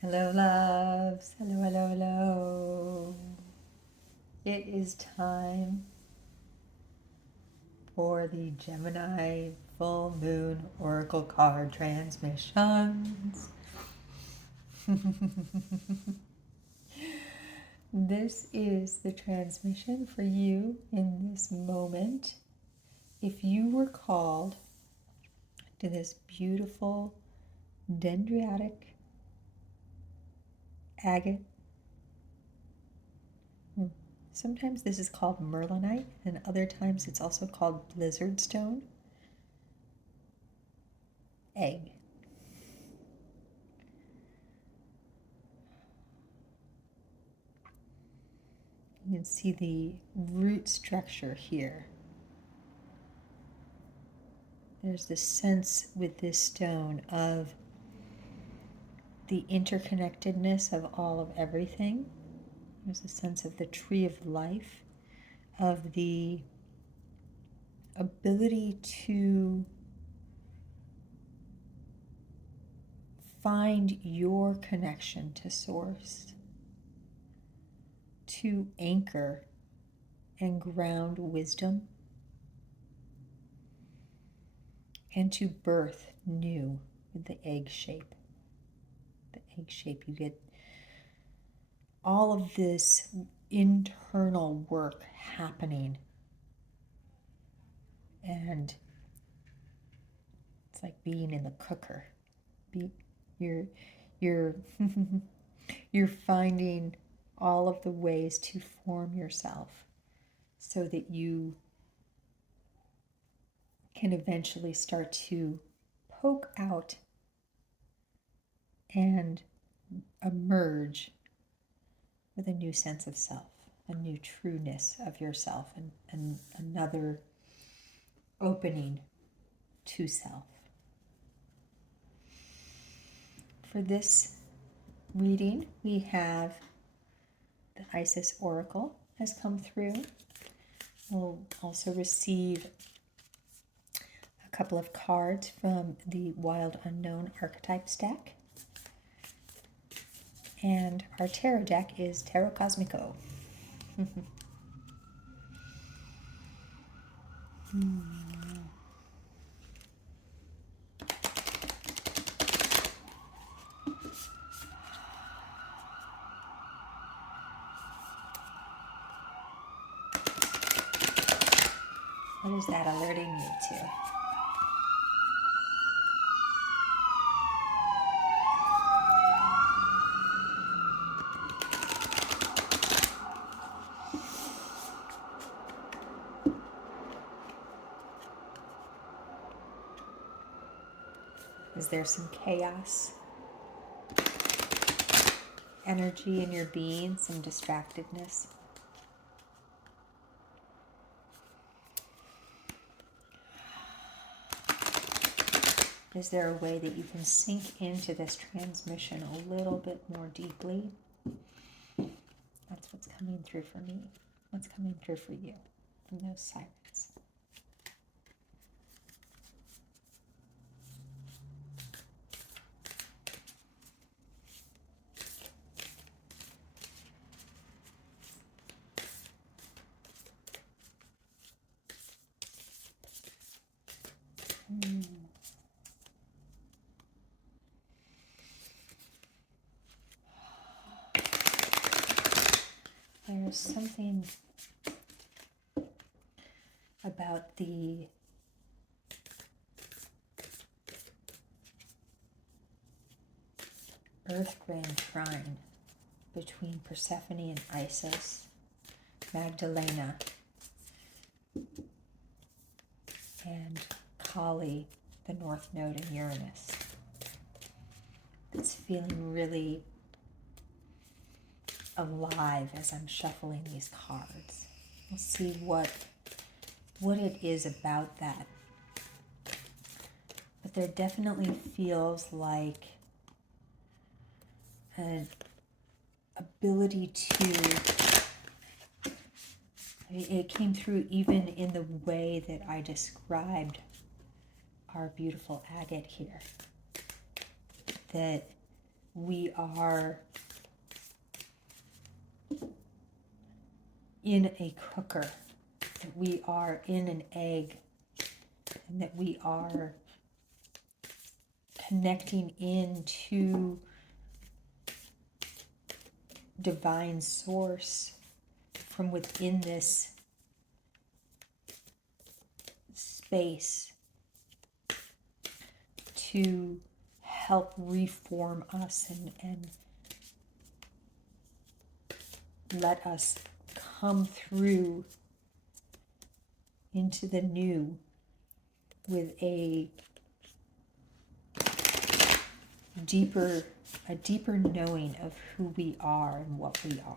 Hello, loves. Hello, hello, hello. It is time for the Gemini full moon oracle card transmissions. This is the transmission for you in this moment. If you were called to this beautiful Dendritic Agate, sometimes this is called Merlinite, and other times it's also called Blizzard Stone egg. You can see the root structure here. There's this sense with this stone of the interconnectedness of all of everything. There's a sense of the tree of life, of the ability to find your connection to Source, to anchor and ground wisdom, and to birth new with the egg shape. The egg shape, you get all of this internal work happening, and it's like being in the cooker. You're you're finding all of the ways to form yourself so that you can eventually start to poke out and emerge with a new sense of self, a new trueness of yourself, and another opening to self. For this reading, we have the Isis Oracle has come through. We'll also receive a couple of cards from the Wild Unknown Archetype stack. And our tarot deck is Tarot Cosmico. What is that alerting you to? Is there some chaos energy in your being, some distractedness? Is there a way that you can sink into this transmission a little bit more deeply? That's what's coming through for me. What's coming through for you from those sirens? There's something about the Earth Grand Trine between Persephone and Isis, Magdalena, and Kali, the North Node in Uranus. It's feeling really alive as I'm shuffling these cards. We'll see what it is about that. But there definitely feels like an ability to, it came through even in the way that I described our beautiful agate here, that we are in a cooker, that we are in an egg, and that we are connecting into divine source from within this space to help reform us and let us come through into the new with a deeper knowing of who we are and what we are.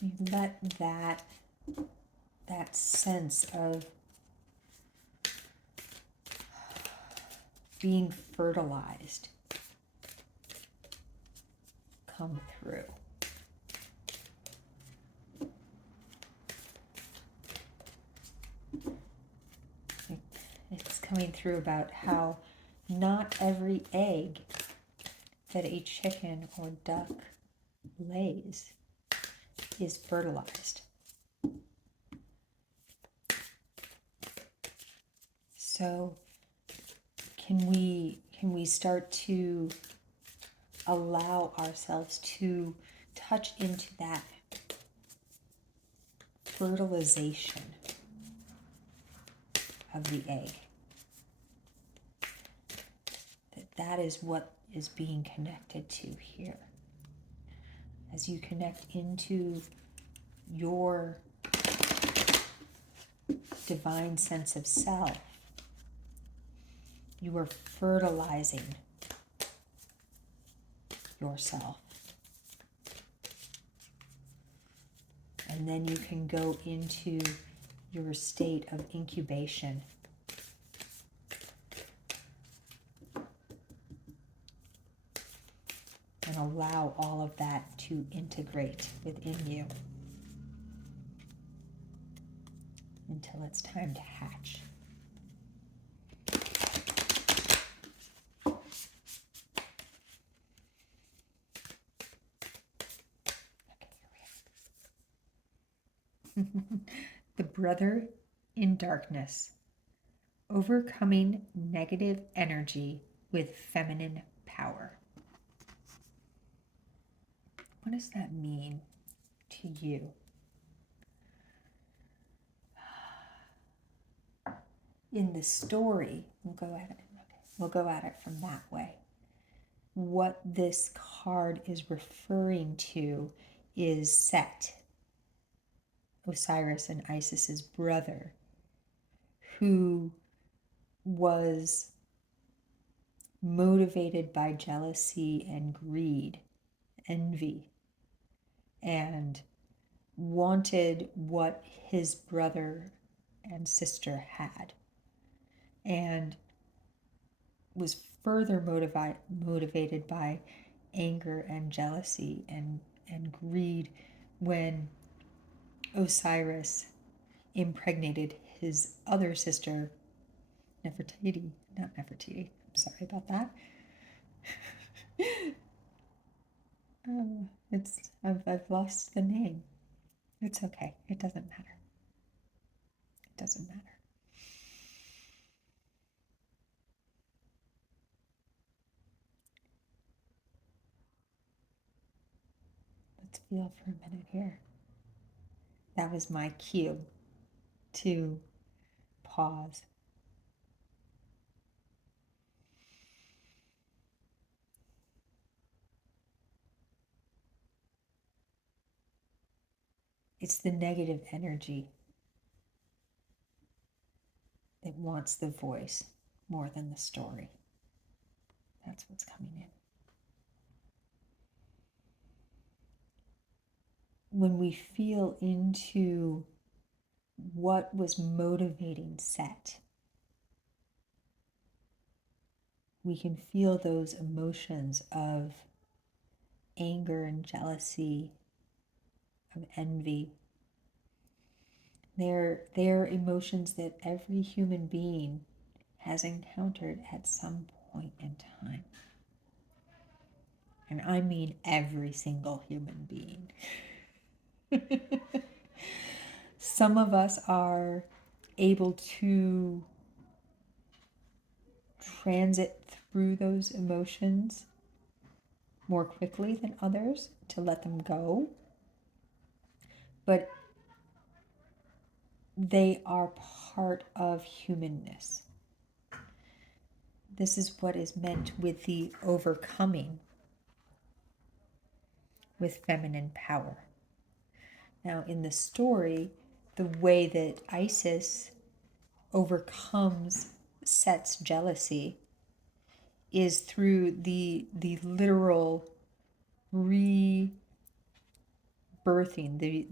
You let that sense of being fertilized come through. It's coming through about how not every egg that a chicken or duck lays is fertilized. So can we start to allow ourselves to touch into that fertilization of the egg? That is what is being connected to here. As you connect into your divine sense of self, you are fertilizing yourself. And then you can go into your state of incubation. And allow all of that to integrate within you until it's time to hatch. The brother in darkness, overcoming negative energy with feminine power. What does that mean to you? In the story, we'll go at it from that way. What this card is referring to is Set, Osiris and Isis's brother, who was motivated by jealousy and greed, envy, and wanted what his brother and sister had, and was further motivated by anger and jealousy and greed when Osiris impregnated his other sister, Nefertiti. Not Nefertiti. I'm sorry about that. I've lost the name. It's okay. It doesn't matter. It doesn't matter. Let's feel for a minute here. That was my cue to pause. It's the negative energy that wants the voice more than the story. That's what's coming in. When we feel into what was motivating Set, we can feel those emotions of anger and jealousy, of envy. They're emotions that every human being has encountered at some point in time. And I mean every single human being. Some of us are able to transit through those emotions more quickly than others, to let them go. But they are part of humanness. This is what is meant with the overcoming with feminine power. Now, in the story, the way that Isis overcomes Set's jealousy is through the literal rebirthing,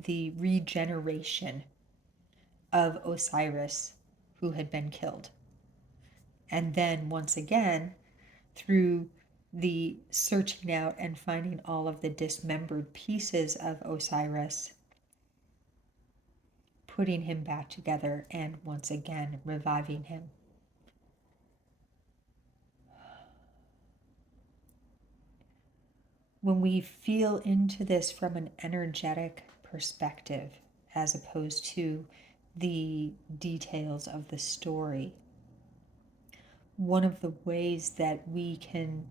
the regeneration of Osiris, who had been killed. And then once again, through the searching out and finding all of the dismembered pieces of Osiris, putting him back together and once again reviving him. When we feel into this from an energetic perspective, as opposed to the details of the story, one of the ways that we can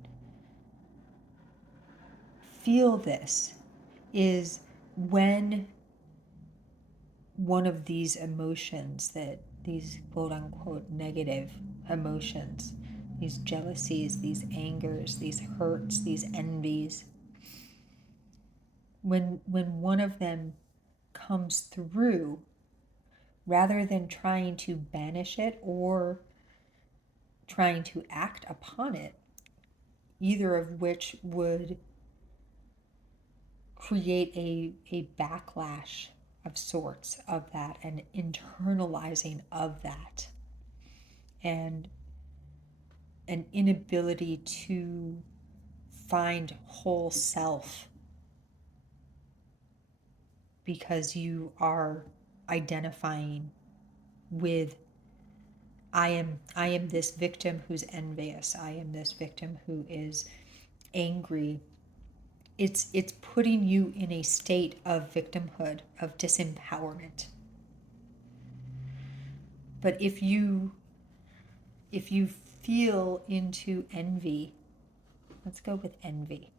feel this is when one of these emotions, that these quote unquote negative emotions, these jealousies, these angers, these hurts, these envies, when one of them comes through, rather than trying to banish it or trying to act upon it, either of which would create a backlash of sorts of that, an internalizing of that, and an inability to find whole self because you are identifying with I am this victim who's envious. I am this victim who is angry. It's putting you in a state of victimhood, of disempowerment. But if you feel into envy, let's go with envy.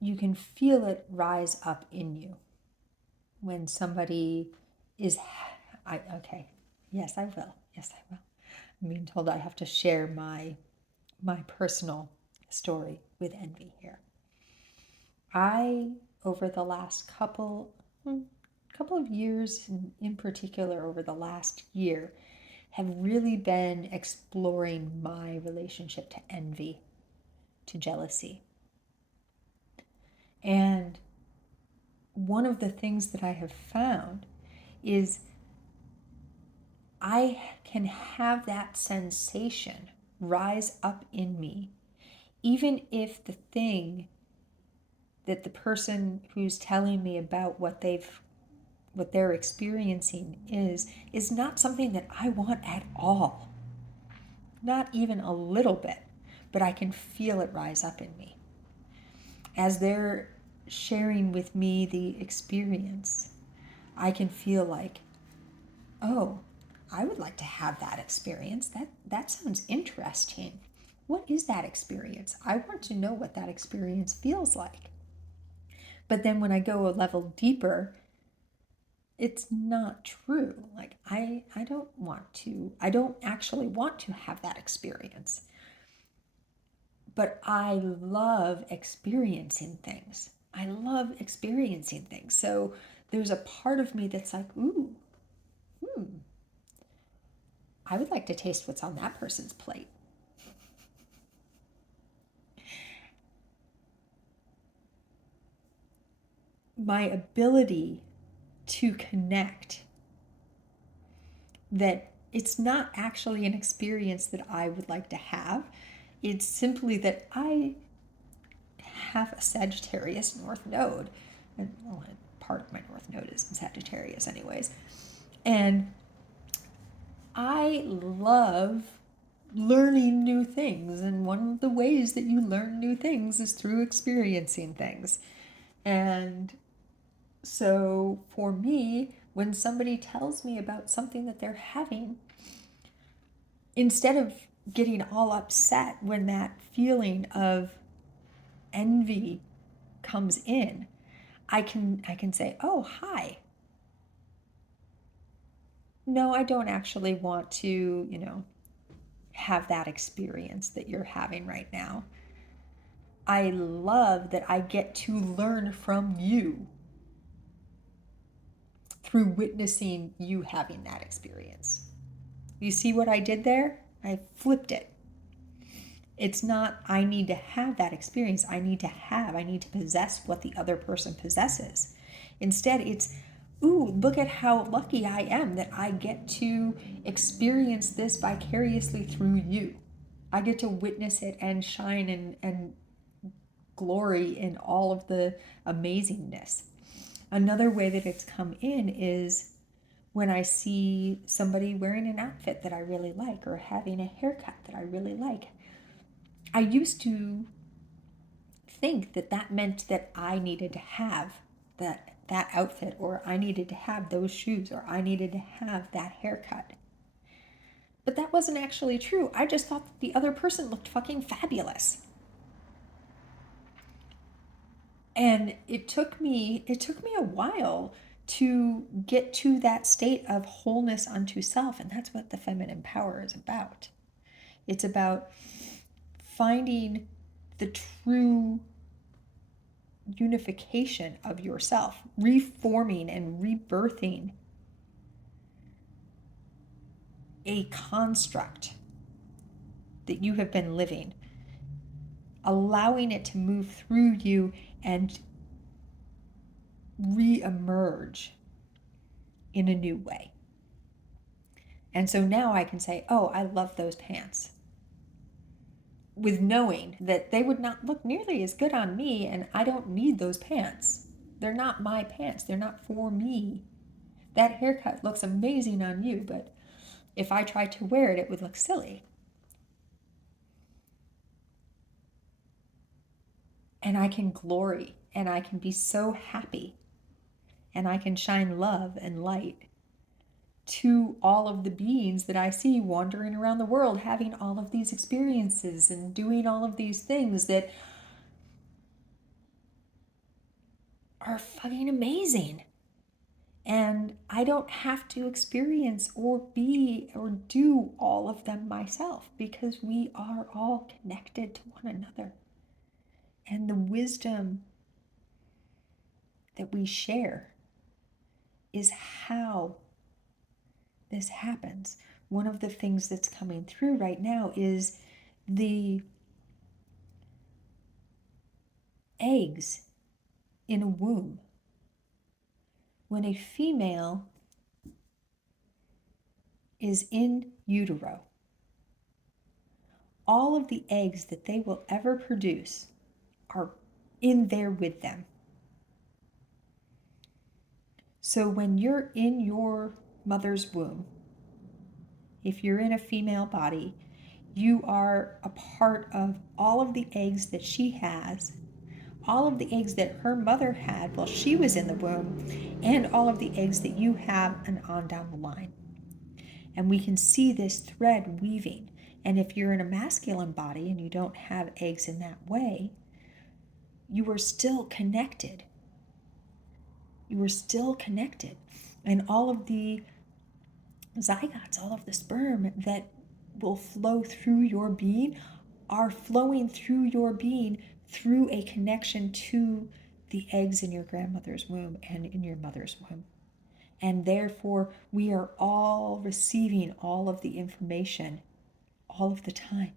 You can feel it rise up in you when somebody is, okay, yes, I will. Yes, I will. I'm being told I have to share my personal story with envy here. I, over the last couple of years, in particular over the last year, have really been exploring my relationship to envy, to jealousy. And one of the things that I have found is I can have that sensation rise up in me, even if the thing that the person who's telling me about what they're experiencing is not something that I want at all. Not even a little bit, but I can feel it rise up in me. As they're sharing with me the experience, I can feel like, oh, I would like to have that experience. That sounds interesting. What is that experience? I want to know what that experience feels like. But then when I go a level deeper, it's not true. Like I don't actually want to have that experience. But I love experiencing things. So there's a part of me that's like, ooh, I would like to taste what's on that person's plate. My ability to connect that it's not actually an experience that I would like to have. It's simply that I have a Sagittarius North Node, and well, part of my North Node is in Sagittarius anyways, and I love learning new things, and one of the ways that you learn new things is through experiencing things. And so for me, when somebody tells me about something that they're having, instead of getting all upset when that feeling of envy comes in, I can say, "Oh, hi. No, I don't actually want to, have that experience that you're having right now. I love that I get to learn from you through witnessing you having that experience." You see what I did there? I flipped it. It's not, I need to have that experience. I need to possess what the other person possesses. Instead, it's, ooh, look at how lucky I am that I get to experience this vicariously through you. I get to witness it and shine and glory in all of the amazingness. Another way that it's come in is when I see somebody wearing an outfit that I really like or having a haircut that I really like. I used to think that that meant that I needed to have that outfit, or I needed to have those shoes, or I needed to have that haircut. But that wasn't actually true. I just thought that the other person looked fucking fabulous. And it took me a while to get to that state of wholeness unto self, and that's what the feminine power is about. It's about finding the true unification of yourself, reforming and rebirthing a construct that you have been living, allowing it to move through you and re-emerge in a new way. And so now I can say, oh, I love those pants, with knowing that they would not look nearly as good on me, and I don't need those pants. They're not my pants. They're not for me. That haircut looks amazing on you, but if I tried to wear it, it would look silly. And I can glory, and I can be so happy, and I can shine love and light to all of the beings that I see wandering around the world, having all of these experiences and doing all of these things that are fucking amazing. And I don't have to experience or be or do all of them myself, because we are all connected to one another. And the wisdom that we share is how this happens. One of the things that's coming through right now is the eggs in a womb. When a female is in utero, all of the eggs that they will ever produce are in there with them. So when you're in your mother's womb, if you're in a female body, you are a part of all of the eggs that she has, all of the eggs that her mother had while she was in the womb, and all of the eggs that you have, and on down the line. And we can see this thread weaving. And if you're in a masculine body and you don't have eggs in that way, you are still connected. You are still connected. And all of the zygotes, all of the sperm that will flow through your being are flowing through your being through a connection to the eggs in your grandmother's womb and in your mother's womb. And therefore, we are all receiving all of the information all of the time.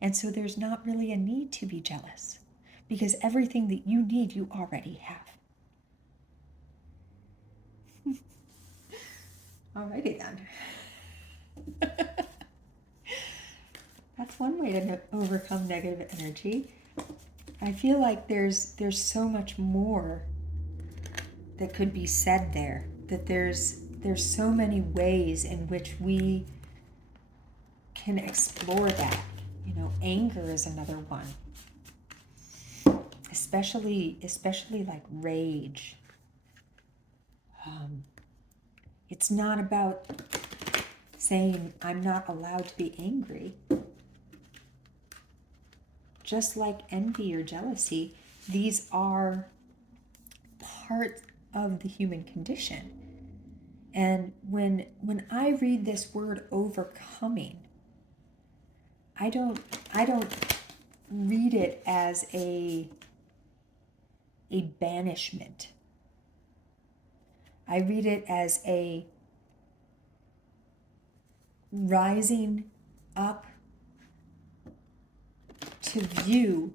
And so there's not really a need to be jealous, because everything that you need, you already have. Alrighty then. That's one way to overcome negative energy. I feel like there's so much more that could be said there. That there's so many ways in which we can explore that. You know, anger is another one. Especially like rage. It's not about saying I'm not allowed to be angry. Just like envy or jealousy, these are part of the human condition. And when I read this word overcoming, I don't read it as a banishment. I read it as a rising up to view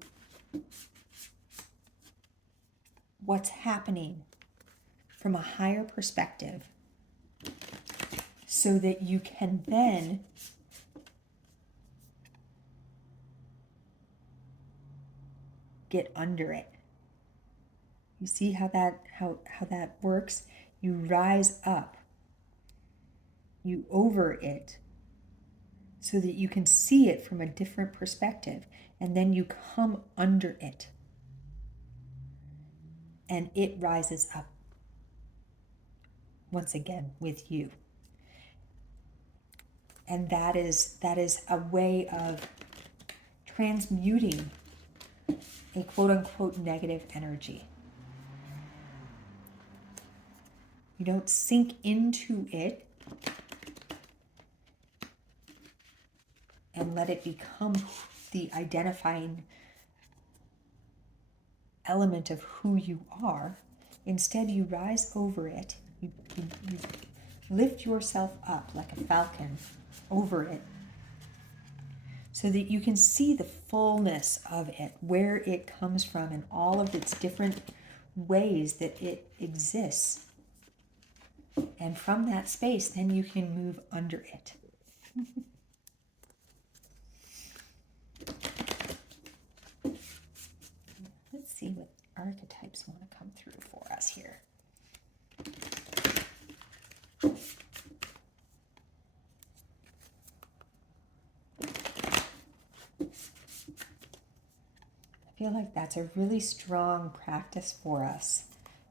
what's happening from a higher perspective so that you can then get under it. You see how that works? You rise up. You over it so that you can see it from a different perspective, and then you come under it. And it rises up once again with you. And that is a way of transmuting a quote-unquote negative energy. You don't sink into it and let it become the identifying element of who you are. Instead, you rise over it. You lift yourself up like a falcon over it so that you can see the fullness of it, where it comes from, and all of its different ways that it exists. And from that space, then you can move under it. Let's see what archetypes want to come through for us here. I feel like that's a really strong practice for us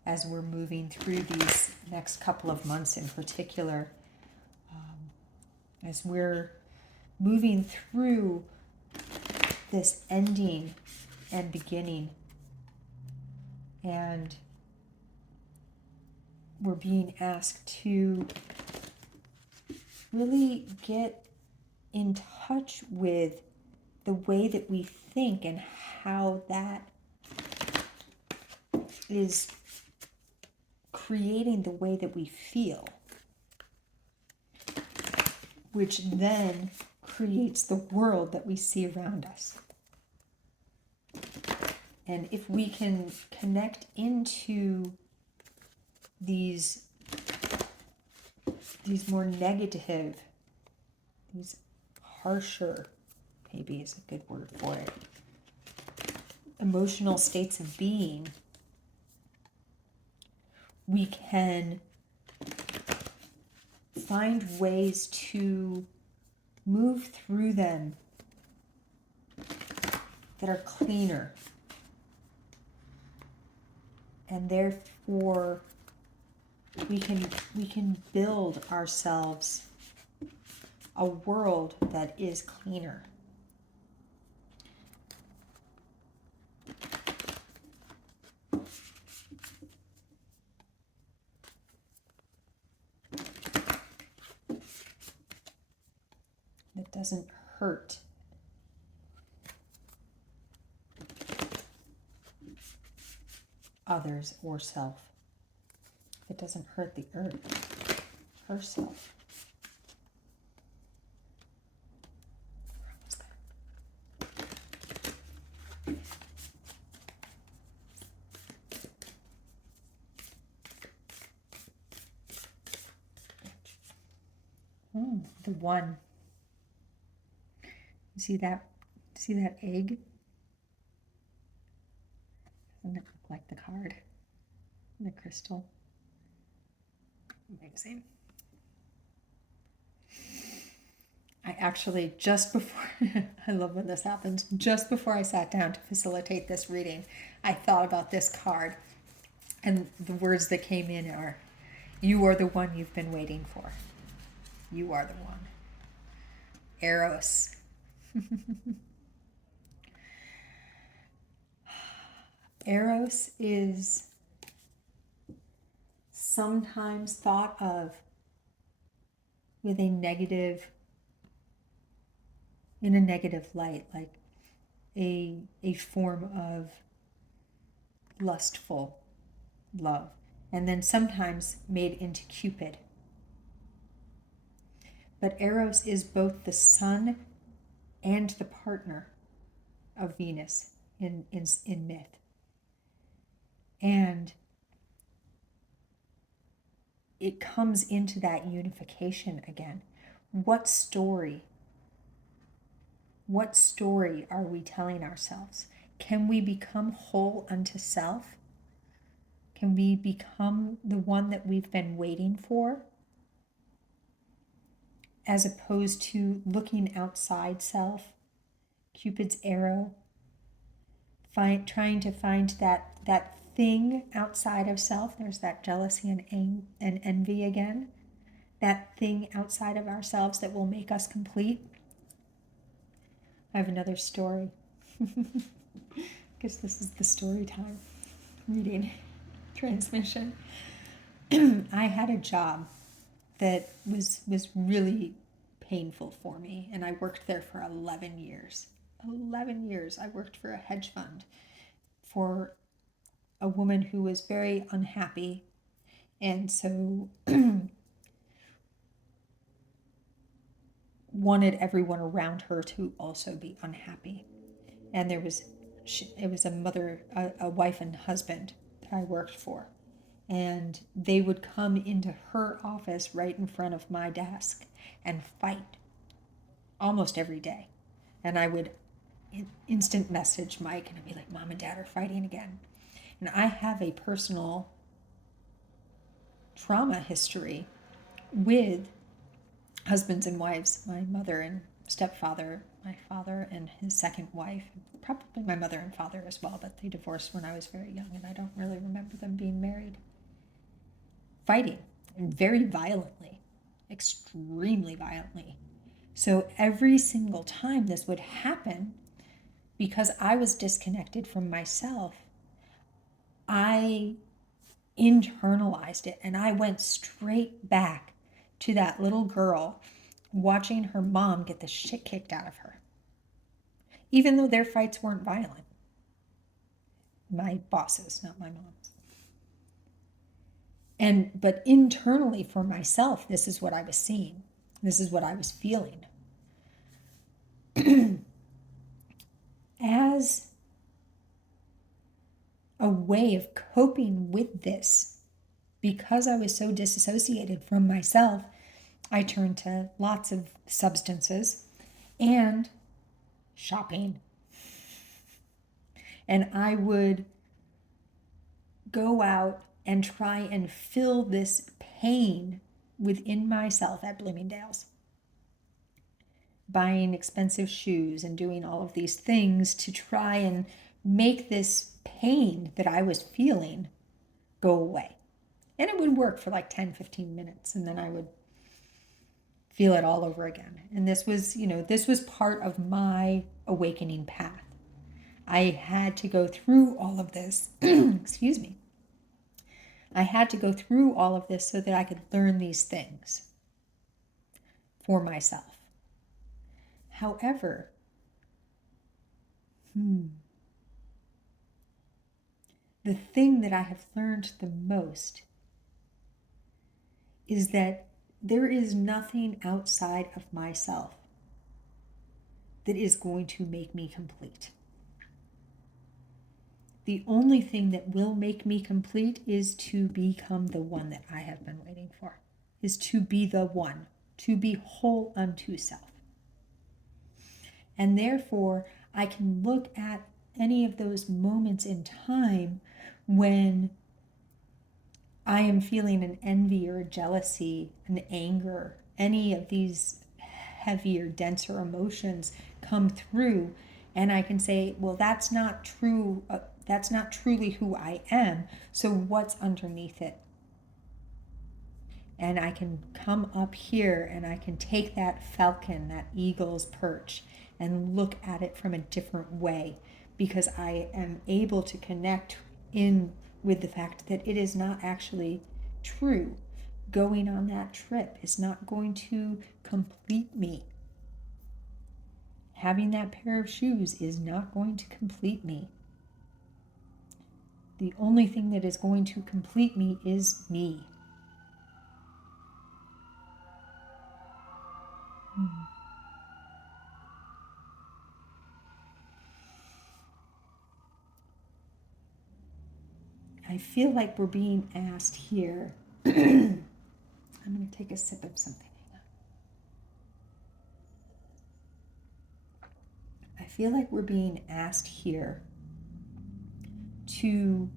as we're moving through these next couple of months in particular. As we're moving through this ending and beginning, and we're being asked to really get in touch with the way that we think and how that is creating the way that we feel, which then creates the world that we see around us. And if we can connect into these more negative, these harsher, maybe is a good word for it, emotional states of being, we can find ways to move through them that are cleaner. And therefore, we can build ourselves a world that is cleaner. That doesn't hurt. Others or self. It doesn't hurt the earth, herself. The one. See that? See that egg? Doesn't it look like the card? The crystal. Amazing. I actually, just before, I love when this happens, just before I sat down to facilitate this reading, I thought about this card. And the words that came in are, you are the one you've been waiting for. You are the one. Eros. Eros is sometimes thought of with a negative, in a negative light, like a form of lustful love, and then sometimes made into Cupid. But Eros is both the son and the partner of Venus in myth. And it comes into that unification again. What story are we telling ourselves? Can we become whole unto self? Can we become the one that we've been waiting for? As opposed to looking outside self, Cupid's arrow, trying to find that thing outside of self. There's that jealousy and envy again. That thing outside of ourselves that will make us complete. I have another story. I guess this is the story time reading transmission. I had a job that was really painful for me, and I worked there for 11 years. 11 years I worked for a hedge fund for a woman who was very unhappy, and so wanted everyone around her to also be unhappy. And it was a wife and husband that I worked for, and they would come into her office right in front of my desk and fight almost every day. And I would instant message Mike and I'd be like, Mom and Dad are fighting again. And I have a personal trauma history with husbands and wives, my mother and stepfather, my father and his second wife, probably my mother and father as well, but they divorced when I was very young and I don't really remember them being married. Fighting, and very violently, extremely violently. So every single time this would happen, because I was disconnected from myself, I internalized it and I went straight back to that little girl watching her mom get the shit kicked out of her. Even though their fights weren't violent. My bosses, not my mom's. But internally for myself, this is what I was seeing. This is what I was feeling. As a way of coping with this, because I was so disassociated from myself, I turned to lots of substances and shopping. And I would go out and try and fill this pain within myself at Bloomingdale's. Buying expensive shoes and doing all of these things to try and make this pain that I was feeling go away. And it would work for like 10, 15 minutes, and then I would feel it all over again. And this was part of my awakening path. I had to go through all of this. Excuse me. I had to go through all of this so that I could learn these things for myself. However, the thing that I have learned the most is that there is nothing outside of myself that is going to make me complete. The only thing that will make me complete is to become the one that I have been waiting for, is to be the one, to be whole unto self. And therefore, I can look at any of those moments in time when I am feeling an envy or a jealousy, an anger, any of these heavier, denser emotions come through, and I can say, well, that's not true. That's not truly who I am. So what's underneath it? And I can come up here and I can take that falcon, that eagle's perch, and look at it from a different way, because I am able to connect in with the fact that it is not actually true. Going on that trip is not going to complete me. Having that pair of shoes is not going to complete me. The only thing that is going to complete me is me. I feel like we're being asked here. I'm going to take a sip of something. I feel like we're being asked here to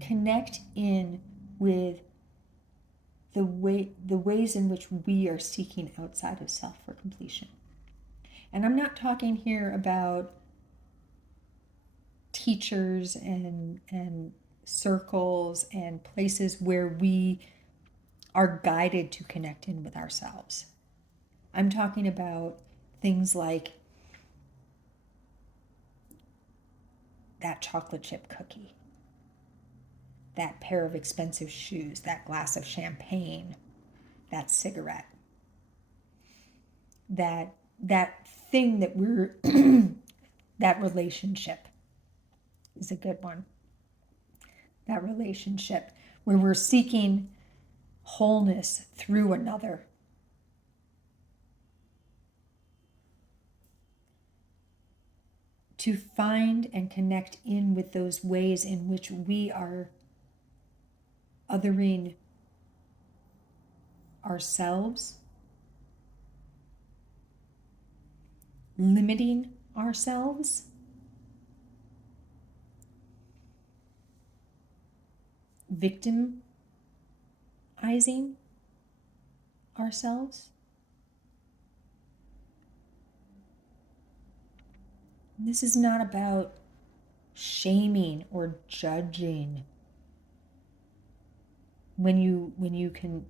connect in with the ways in which we are seeking outside of self for completion. And I'm not talking here about teachers and circles and places where we are guided to connect in with ourselves. I'm talking about things like that chocolate chip cookie, that pair of expensive shoes, that glass of champagne, that cigarette, that thing that we're that relationship is a good one. That relationship where we're seeking wholeness through another. To find and connect in with those ways in which we are othering ourselves, limiting ourselves, victimizing ourselves. This is not about shaming or judging. When you can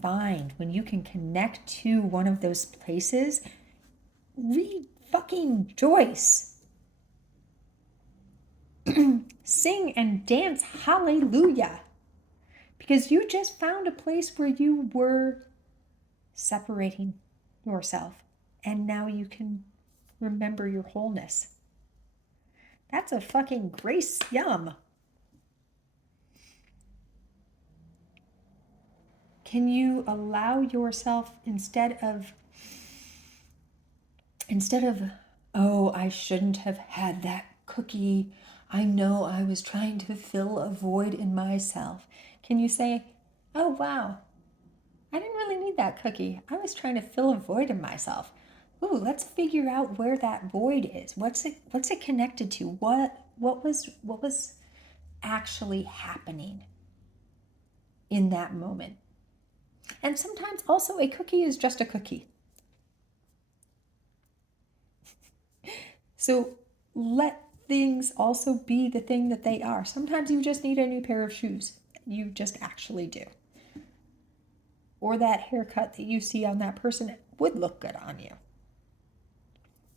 find, when you can connect to one of those places, read fucking Joyce. Sing and dance hallelujah. Because you just found a place where you were separating yourself, and now you can remember your wholeness. That's a fucking grace yum. Can you allow yourself, instead of oh, I shouldn't have had that cookie, I know I was trying to fill a void in myself, can you say, oh wow, I didn't really need that cookie, I was trying to fill a void in myself. Ooh, let's figure out where that void is. What's it connected to? What was actually happening in that moment? And sometimes also a cookie is just a cookie. So let things also be the thing that they are. Sometimes you just need a new pair of shoes. You just actually do. Or that haircut that you see on that person would look good on you.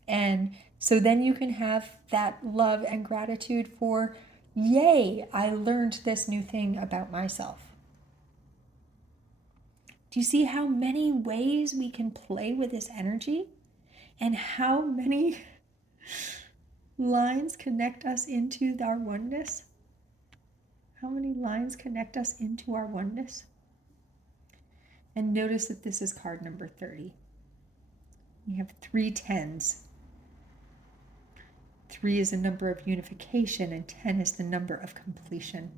And so then you can have that love and gratitude for, yay, I learned this new thing about myself. Do you see how many ways we can play with this energy? And how many lines connect us into our oneness? How many lines connect us into our oneness? And notice that this is card number 30. We have 3 10s. 3 is a number of unification, and 10 is the number of completion.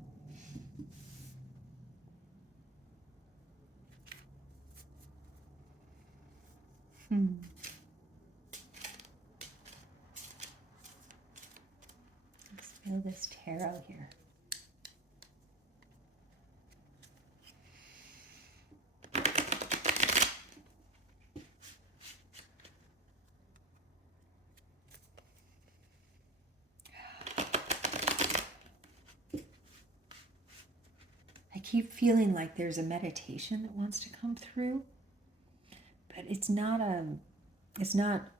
Feel this tarot here. I keep feeling like there's a meditation that wants to come through, but it's not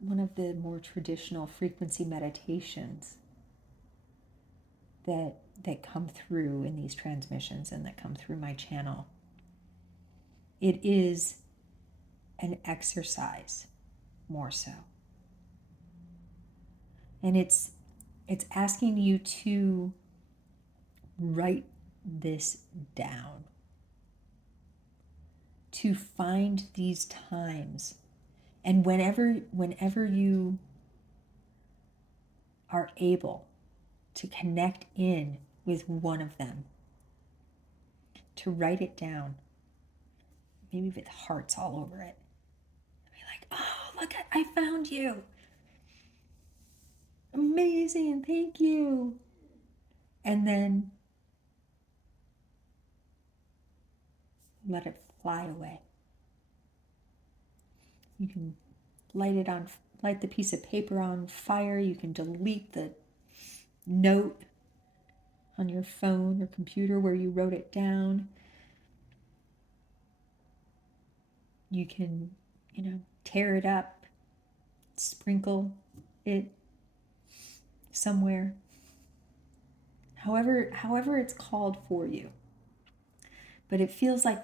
one of the more traditional frequency meditations that come through in these transmissions and that come through my channel. It is an exercise more so. And it's asking you to write this down, to find these times, and whenever you are able to connect in with one of them, to write it down, maybe with hearts all over it. Be like, oh, look, I found you. Amazing, thank you. And then let it fly away. You can light the piece of paper on fire. You can delete the note on your phone or computer where you wrote it down. You can, tear it up, sprinkle it somewhere. However it's called for you. But it feels like,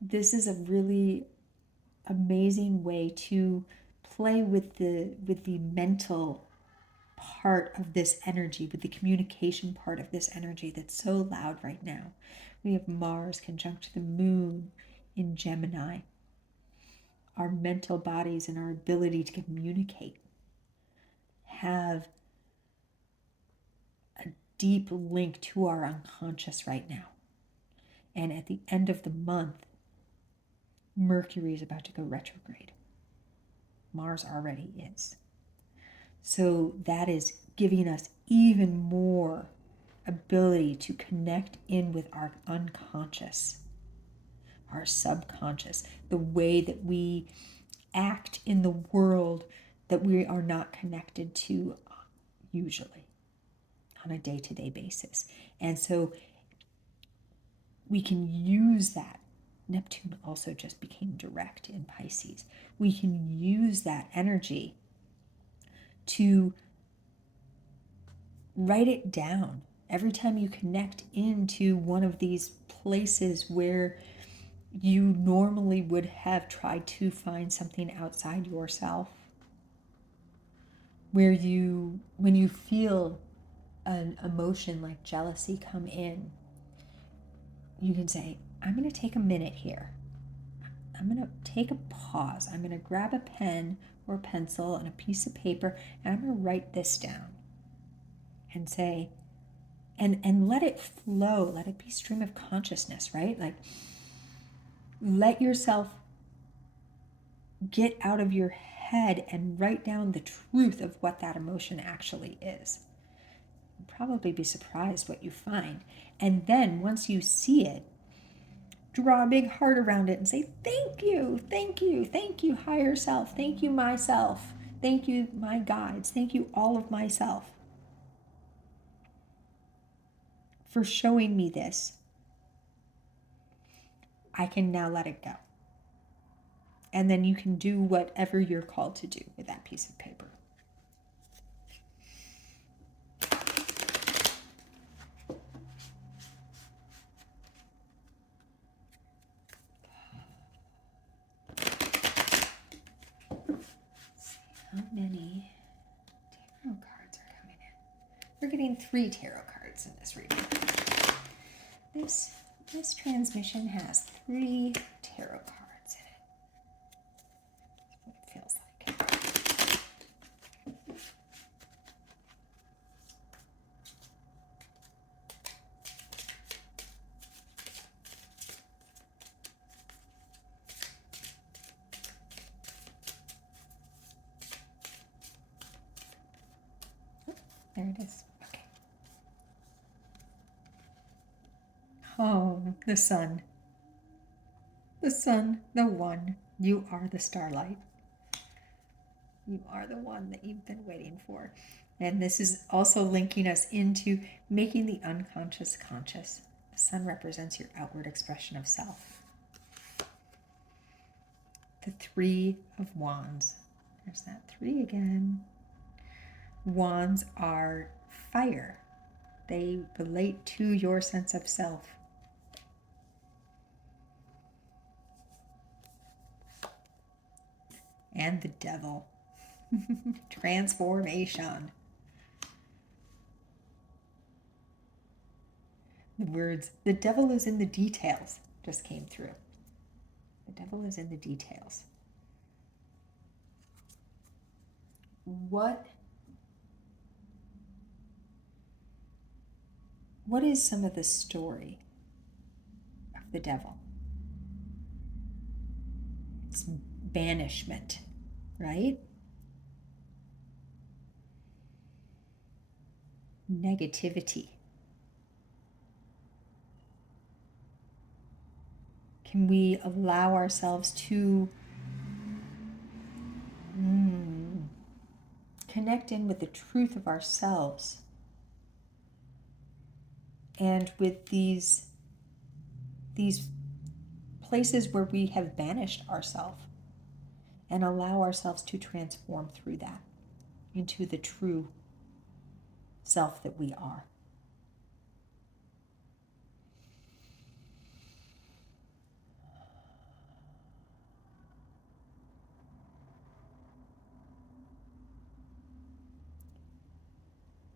this is a really amazing way to play with the mental part of this energy, with the communication part of this energy that's so loud right now. We have Mars conjunct the moon in Gemini. Our mental bodies and our ability to communicate have a deep link to our unconscious right now. And at the end of the month, Mercury is about to go retrograde. Mars already is. So that is giving us even more ability to connect in with our unconscious, our subconscious, the way that we act in the world that we are not connected to usually on a day-to-day basis. And so we can use that. Neptune also just became direct in Pisces. We can use that energy to write it down. Every time you connect into one of these places where you normally would have tried to find something outside yourself, where when you feel an emotion like jealousy come in, you can say, I'm going to take a minute here. I'm going to take a pause. I'm going to grab a pen or a pencil and a piece of paper, and I'm going to write this down and say, and let it flow. Let it be stream of consciousness, right? Like, let yourself get out of your head and write down the truth of what that emotion actually is. You'll probably be surprised what you find. And then once you see it, draw a big heart around it and say, thank you, thank you, thank you, higher self, thank you, myself, thank you, my guides, thank you, all of myself, for showing me this. I can now let it go. And then you can do whatever you're called to do with that piece of paper. How many tarot cards are coming in? We're getting 3 tarot cards in this reading. This transmission has 3 tarot cards in it. That's what it feels like. Oh, there it is. Okay. Oh, the sun. The sun, the one. You are the starlight. You are the one that you've been waiting for. And this is also linking us into making the unconscious conscious. The sun represents your outward expression of self. The Three of Wands. There's that three again. Wands are fire. They relate to your sense of self. And the devil. Transformation. The words, the devil is in the details, just came through. The devil is in the details. What is some of the story of the devil? It's banishment, right? Negativity. Can we allow ourselves to connect in with the truth of ourselves and with these places where we have banished ourselves, and allow ourselves to transform through that into the true self that we are?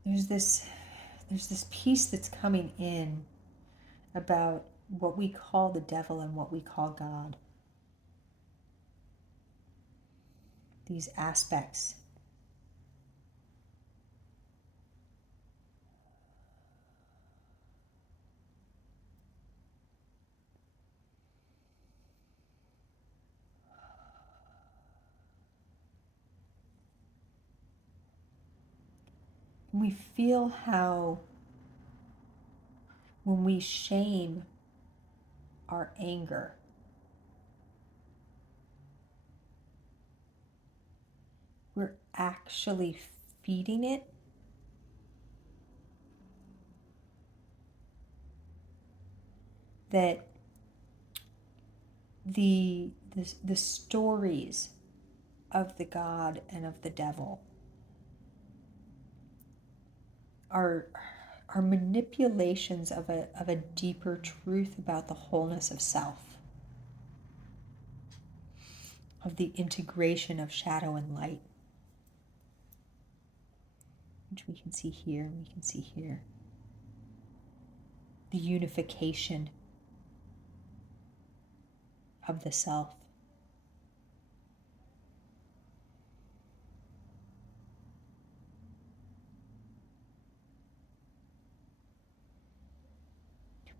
There's this piece that's coming in about what we call the devil and what we call God. These aspects. We feel how when we shame our anger, we're actually feeding it. That the stories of the God and of the devil are manipulations of a deeper truth about the wholeness of self, of the integration of shadow and light, which we can see here, we can see here. The unification of the self.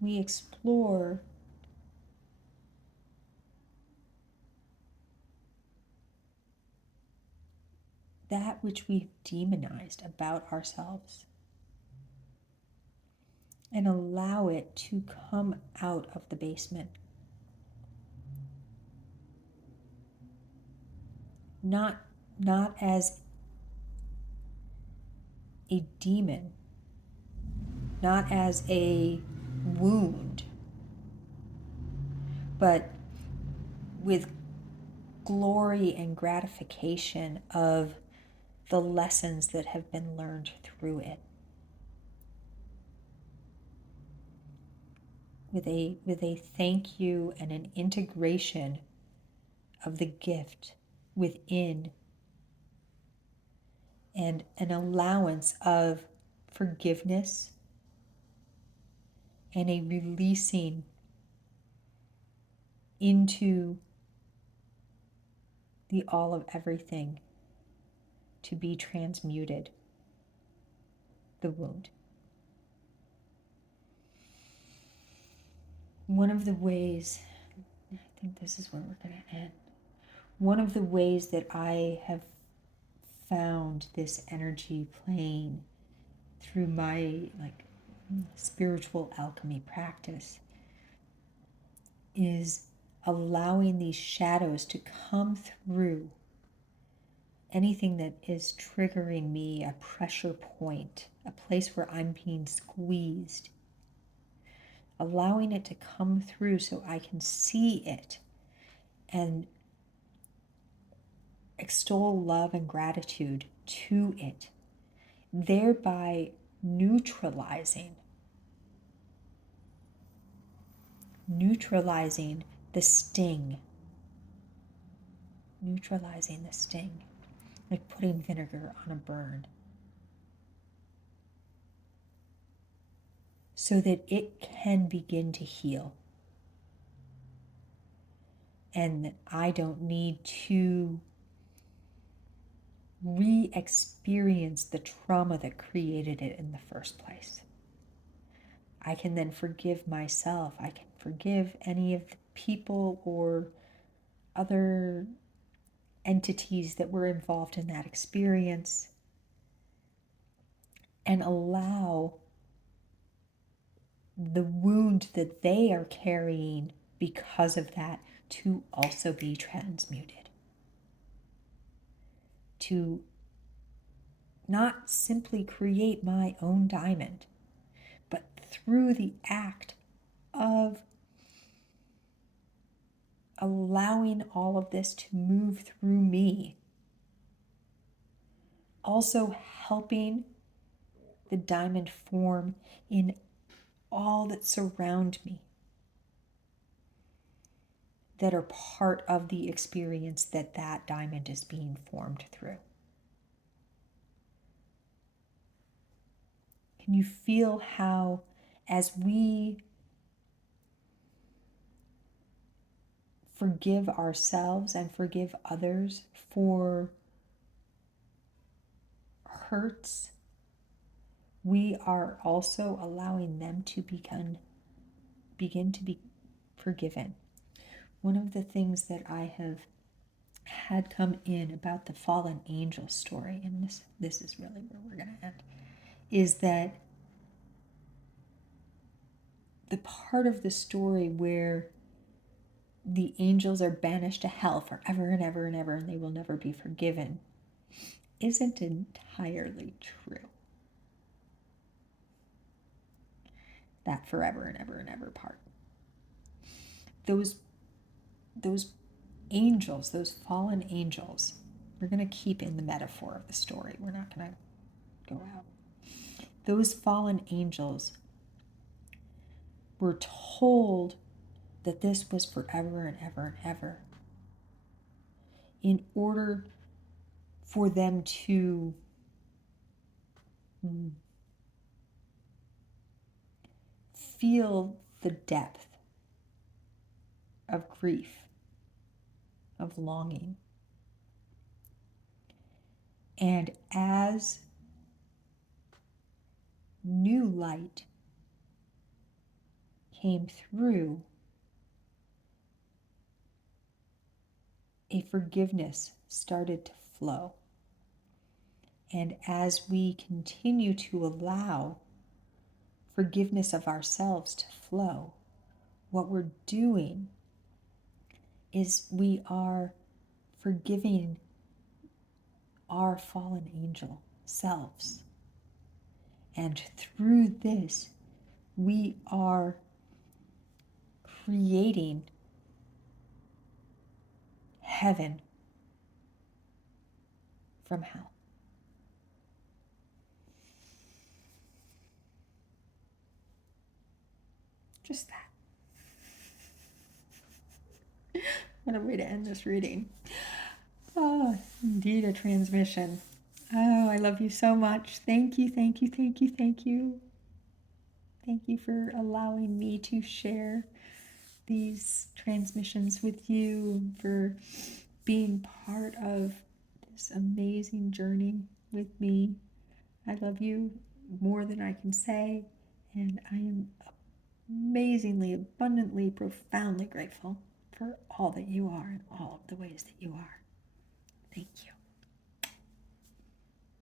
We explore that which we've demonized about ourselves and allow it to come out of the basement. Not as a demon, not as a wound, but with glory and gratification of the lessons that have been learned through it. With a thank you and an integration of the gift within, and an allowance of forgiveness and a releasing into the all of everything to be transmuted, the wound. One of the ways, I think this is where we're going to end. One of the ways that I have found this energy playing through my spiritual alchemy practice is allowing these shadows to come through anything that is triggering me, a pressure point, a place where I'm being squeezed. Allowing it to come through so I can see it and extol love and gratitude to it, thereby neutralizing the sting. Neutralizing the sting, like putting vinegar on a burn, so that it can begin to heal. And that I don't need to re-experience the trauma that created it in the first place. I can then forgive myself. I can forgive any of the people or other entities that were involved in that experience, and allow the wound that they are carrying because of that to also be transmuted. To not simply create my own diamond, but through the act of allowing all of this to move through me, also helping the diamond form in all that surround me, that are part of the experience that that diamond is being formed through. Can you feel how, as we forgive ourselves and forgive others for hurts, we are also allowing them to begin to be forgiven? One of the things that I have had come in about the fallen angel story, and this is really where we're going to end, is that the part of the story where the angels are banished to hell forever and ever and ever, and they will never be forgiven, isn't entirely true. That forever and ever and ever part. Those angels, those fallen angels, we're going to keep in the metaphor of the story. We're not going to go out. Those fallen angels were told that this was forever and ever and ever in order for them to feel the depth of grief, of longing. And as new light came through, a forgiveness started to flow. And as we continue to allow forgiveness of ourselves to flow, what we're doing is we are forgiving our fallen angel selves. And through this, we are creating heaven from hell. Just that. What a way to end this reading. Oh, indeed a transmission. Oh, I love you so much. Thank you, thank you, thank you, thank you. Thank you for allowing me to share these transmissions with you, for being part of this amazing journey with me. I love you more than I can say, and I am amazingly, abundantly, profoundly grateful for all that you are and all of the ways that you are. Thank you.